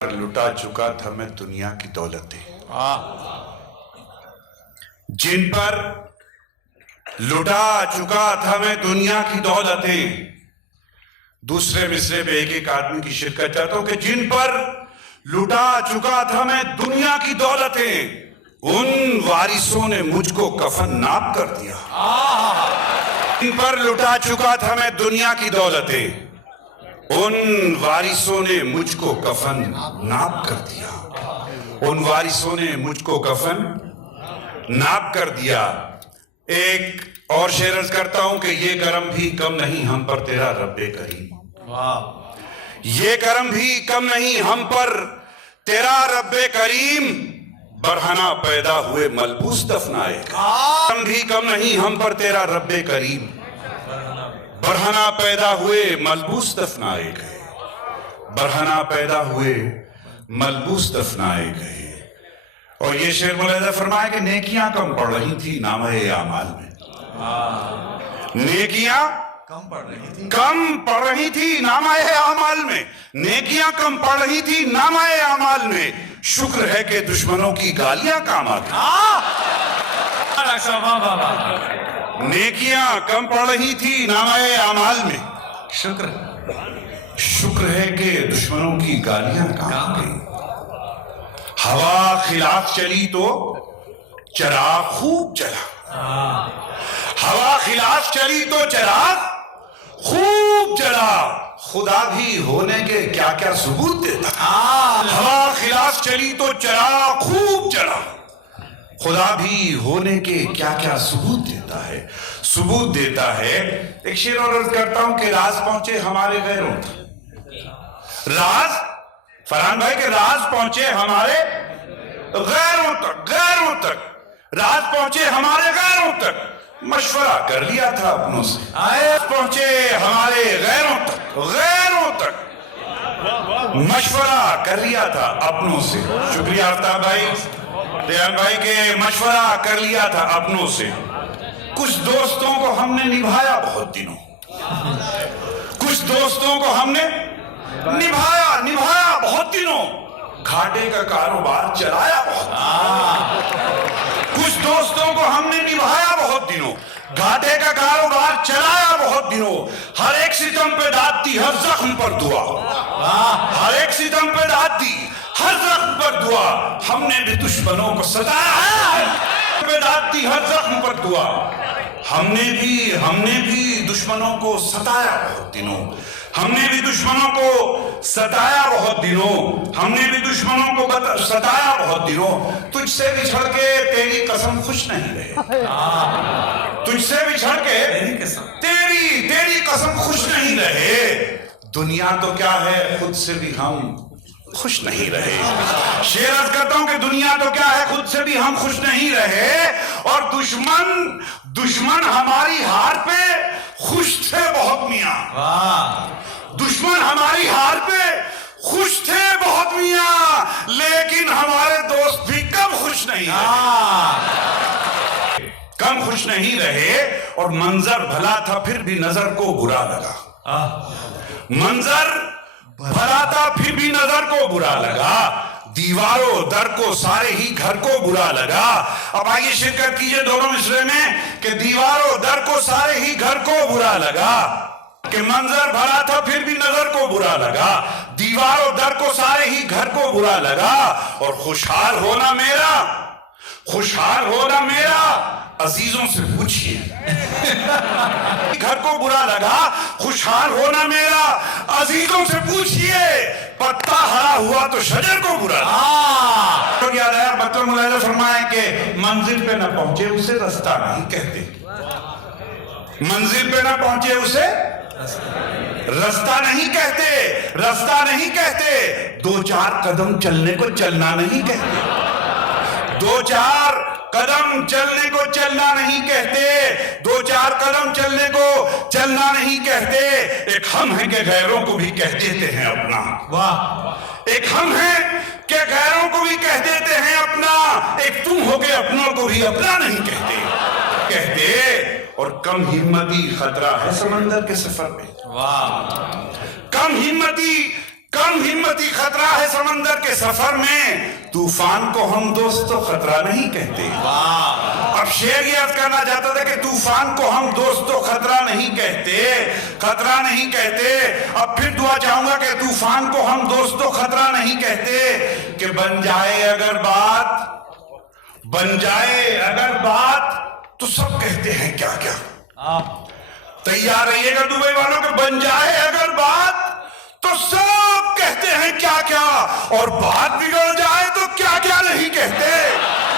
लुटा चुका था मैं दुनिया की दौलतें, जिन पर लुटा चुका था मैं दुनिया की दौलतें। दूसरे मिसरे में एक एक आदमी की शिरकत चाहता हूं कि जिन पर लुटा चुका था मैं दुनिया की दौलतें, उन वारिसों ने मुझको कफन नाप कर दिया। जिन पर लुटा चुका था मैं दुनिया की दौलतें, उन वारिसों ने मुझको कफन नाप कर दिया। उन वारिसों ने मुझको कफन नाप कर दिया। एक और शेर अर्ज करता हूं कि ये करम भी कम नहीं हम पर तेरा रब्बे करीम। ये करम भी कम नहीं हम पर तेरा रब्बे करीम, बरहना पैदा हुए मलबूस दफनाए। करम भी कम नहीं हम पर तेरा रब्बे करीम, बरहना पैदा हुए मलबूस दफनाए गए। बरहना पैदा हुए मलबूस दफनाए गए। और ये शेर मुलाहिजा फरमाया कि नेकियां कम पड़ रही थी नामे आमाल में। नेकियां कम पड़ रही थी नामे आमाल में। नेकियां कम पड़ रही थी नामे आमाल में। शुक्र है कि दुश्मनों की गालियां काम आ गई। नेकियां कम पड़ रही थी नामे आमाल में। शुक्र है कि दुश्मनों की गालियां काम आ गई। हवा खिलाफ चली तो चराग खूब जला। हवा खिलाफ चली तो चराग खूब जला। खुदा भी होने के क्या क्या सबूत देता। हवा खिलाफ चली तो चराग खूब जला। खुदा भी होने के क्या क्या सबूत देता है। सबूत देता है। एक शेर और अर्ज करता हूं कि राज पहुंचे हमारे गैरों तक। राज फरहान भाई के राज पहुंचे हमारे गैरों तक। गैरों तक राज पहुंचे हमारे गैरों तक। मशवरा कर लिया था अपनों से। आए पहुंचे हमारे गैरों तक। गैरों तक मशवरा कर लिया था अपनों से। शुक्रिया आफ्ताब भाई, दयान भाई के मशवरा कर लिया था अपनों से। कुछ दोस्तों को हमने निभाया बहुत दिनों। कुछ दोस्तों को हमने निभाया बहुत दिनों। घाटे का कारोबार चलाया बहुत। कुछ दोस्तों को हमने निभाया बहुत दिनों। घाटे का कारोबार चलाया बहुत दिनों। हर एक सितम पे दाद दी, हर जख्म पर दुआ। हर एक सितम पे दाद दी, हर जख्म पर दुआ। हमने भी दुश्मनों को सताया, पे दाद दी, हर जख्म पर दुआ। हमने भी दुश्मनों को सताया बहुत दिनों। हमने भी दुश्मनों को सताया बहुत दिनों। हमने भी दुश्मनों को सताया बहुत दिनों। तुझसे बिछड़ के तेरी कसम खुश नहीं रहे। तुझसे बिछड़ के तेरी कसम खुश नहीं रहे। दुनिया तो क्या है खुद से भी हम खुश नहीं रहे। शेर अर्ज करता हूं कि दुनिया तो क्या है खुद से भी हम खुश नहीं रहे। और दुश्मन हमारी हार पे खुश थे बहुत मियां। दुश्मन हमारी हार पे खुश थे बहुत मियां, लेकिन हमारे दोस्त भी कम खुश नहीं रहे। कम खुश नहीं रहे। और मंजर भला था फिर भी नजर को बुरा लगा। मंजर भला था फिर भी नजर को बुरा लगा। दीवारों दर को सारे ही घर को बुरा लगा। अब आइए शिरकत कीजिए दोनों मिसरे में कि दीवारों दर को सारे ही घर को बुरा लगा। कि मंजर भला था फिर भी नजर को बुरा लगा। दीवारों दर को सारे ही घर को बुरा लगा। और खुशहाल होना मेरा अजीजों से पूछिए। घर को बुरा लगा। खुशहाल होना मेरा अजीजों से पूछिए। पत्ता हरा हुआ तो शजर को बुरा लगा। तो याद आया मतलब मुलाहिजा फरमाए कि मंजिल पे न पहुंचे उसे रास्ता नहीं कहते। मंजिल पे न पहुंचे उसे रास्ता नहीं कहते। रास्ता नहीं कहते। दो चार कदम चलने को चलना नहीं कहते। दो चार कदम चलने को चलना नहीं कहते। दो चार कदम चलने को चलना नहीं कहते। एक हम हैं कि गैरों को भी कह देते हैं अपना। वाह। एक हम हैं कि गैरों को भी कह देते हैं अपना। एक तुम हो के अपनों को भी अपना नहीं कहते। और कम हिम्मती खतरा है समंदर के सफर में। वाह। कम हिम्मती کم ہمتی خطرہ ہے سمندر کے سفر میں، طوفان کو ہم دوستو خطرہ نہیں کہتے۔ اب شعر یہ عرض کرنا چاہتا تھا کہ طوفان کو ہم دوستو خطرہ نہیں کہتے، خطرہ نہیں کہتے۔ اب پھر دعا چاہوں گا کہ طوفان کو ہم دوستو خطرہ نہیں کہتے، کہ بن جائے اگر بات، بن جائے اگر بات تو سب کہتے ہیں کیا کیا۔ تیار رہیے گا دبئی والوں کہ بن جائے اگر بات تو سب کہتے ہیں کیا کیا، اور بات بگڑ جائے تو کیا کیا نہیں کہتے۔